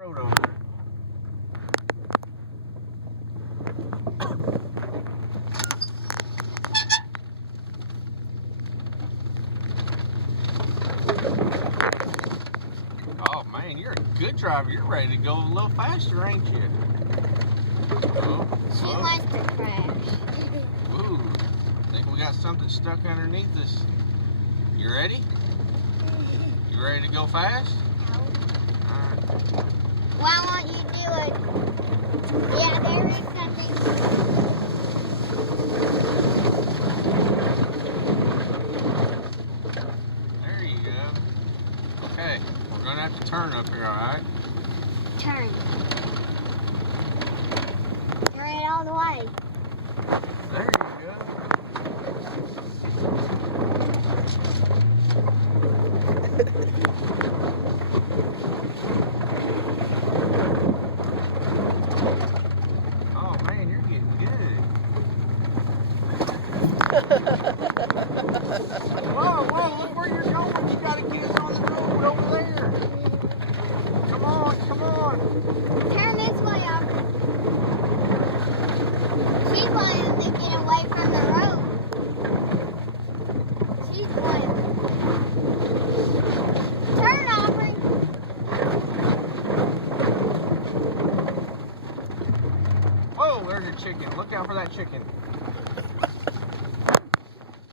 Road over there. Oh man, you're a good driver. You're ready to go a little faster, ain't you? She wants to crash. Ooh, think we got something stuck underneath us. You ready? You ready to go fast? No. Alright. Why won't you do it? Yeah, there is something. There you go. Okay, we're gonna have to turn up here, alright? Turn. Turn it all the way. There you go. Oh man, you're getting good. Whoa, whoa, look where you're going. You gotta get us on the road over there. Come on, come on. Turn this way, Aubrey. She's wanting to get away from the road. She's wanting. Turn, Aubrey. Whoa, there's a chicken. Look out for that chicken.